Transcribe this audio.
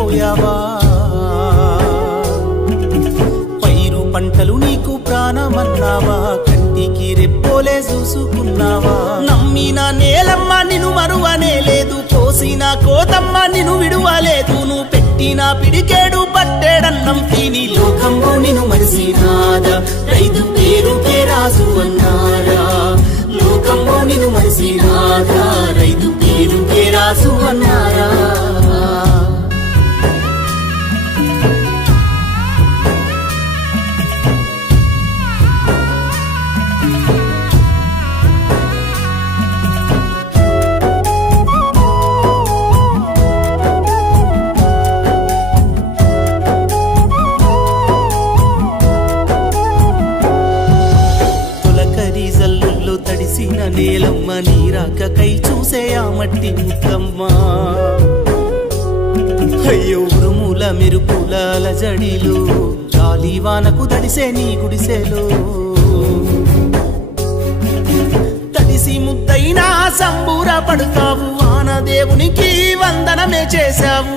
వెళ్ళిపోయావా పైరు పంటలు నీకు ప్రాణమన్నావా కంటికి రెప్పోలే చూసుకున్నావా నమ్మిన నేలమ్మ నిన్ను మరువనే లేదు కోసిన కోతమ్మ నిన్ను విడువలేదు నువ్వు పెట్టిన పిడికేడు పట్టేడన్నం తిని లోకంలో నిన్ను మరిసినాదా రైతు పేరుకే రాజు అన్నారా లోకంలో నిన్ను మరిసినాదా రైతు పేరుకే రాజు అన్నారా తడిసిన నేలమ్మ నీరాకకై చూసే ఆ మట్టి ముద్దమ్మ అయ్యో ఉరుముల మెరుపుల అలజడిలో గాలివానకు తడిసే నీ గుడిసెలో తడిసి ముద్దైనా సంబూర పడతావు వానదేవునికి వందనమే చేశావు